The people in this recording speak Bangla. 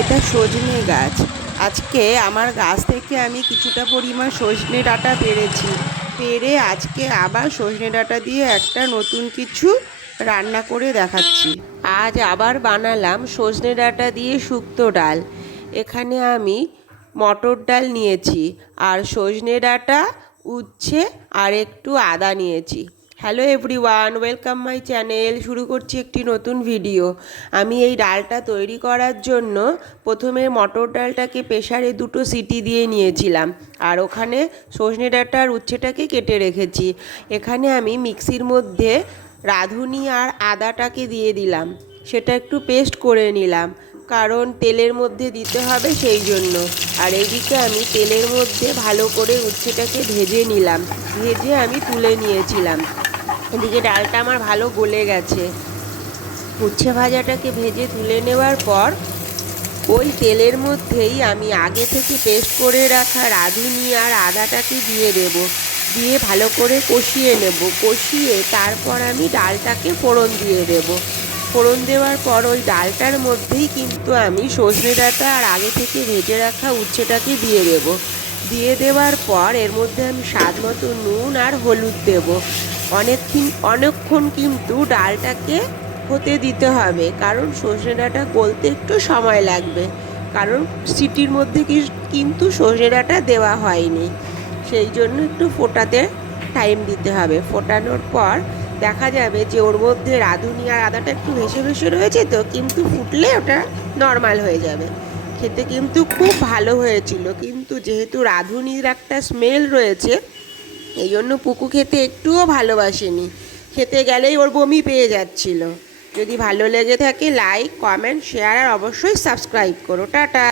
এটা সজনে গাছ। আজকে আমার গাছ থেকে আমি কিছুটা পরিমাণ সজনে ডাঁটা পেরেছি। পেরে আজকে আবার সজনে ডাঁটা দিয়ে একটা নতুন কিছু রান্না করে দেখাচ্ছি। আজ আবার বানালাম সজনে ডাঁটা দিয়ে শুক্তো ডাল। এখানে আমি মটর ডাল নিয়েছি, আর সজনে ডাঁটা, উচ্ছে, আর একটু আদা নিয়েছি। Hello everyone welcome my channel শুরু করছি একটি নতুন ভিডিও আমি এই ডালটা তৈরি করার জন্য প্রথমে মটর ডালটাকে প্রেশারে দুটো সিটি দিয়ে নিয়েছিলাম। আর ওখানে সজনে ডাঁটা আর উচ্ছেটাকে কেটে রেখেছি। এখানে আমি মিক্সির মধ্যে রাঁধুনি আর আদাটাকে দিয়ে দিলাম। সেটা একটু পেস্ট করে নিলাম, কারণ তেলের মধ্যে দিতে হবে সেই জন্য। আর এইদিকে আমি তেলের মধ্যে ভালো করে উচ্ছেটাকে ভেজে নিলাম। ভেজে আমি তুলে নিয়েছিলাম। এদিকে ডালটা আমার ভালো গলে গেছে। উচ্ছে ভাজাটাকে ভেজে তুলে নেওয়ার পর ওই তেলের মধ্যেই আমি আগে থেকে পেস্ট করে রাখা রাঁধুনি আর আদাটাকে দিয়ে দেব। দিয়ে ভালো করে কষিয়ে নেব। কষিয়ে তারপর আমি ডালটাকে ফোড়ন দিয়ে দেব। ফোড়ন দেওয়ার পর ওই ডালটার মধ্যেই কিন্তু আমি সজনে ডাঁটা আর আগে থেকে ভেজে রাখা উচ্ছেটাকে দিয়ে দেব। দিয়ে দেওয়ার পর এর মধ্যে আমি স্বাদ মতো নুন আর হলুদ দেব। অনেকক্ষণ অনেকক্ষণ কিন্তু ডালটাকে হতে দিতে হবে, কারণ সজনে ডাঁটা গলতে একটু সময় লাগবে। কারণ সিটির মধ্যে কিন্তু সজনে ডাঁটা দেওয়া হয়নি। সেই জন্য একটু ফোটাতে টাইম দিতে হবে। ফোটানোর পর দেখা যাবে যে ওর মধ্যে রাঁধুনি আর আদাটা একটু ভেসে ভেসে রয়েছে তো, কিন্তু ফুটলে ওটা নর্মাল হয়ে যাবে। খেতে কিন্তু খুব ভালো হয়েছিল, কিন্তু যেহেতু রাঁধুনির একটা স্মেল রয়েছে এই জন্য পুকু খেতে একটুও ভালোবাসেনি। খেতে গেলেই ওর বমি পেয়ে যাচ্ছিল। যদি ভালো লেগে থাকে লাইক কমেন্ট শেয়ার আর অবশ্যই সাবস্ক্রাইব করো। টাটা।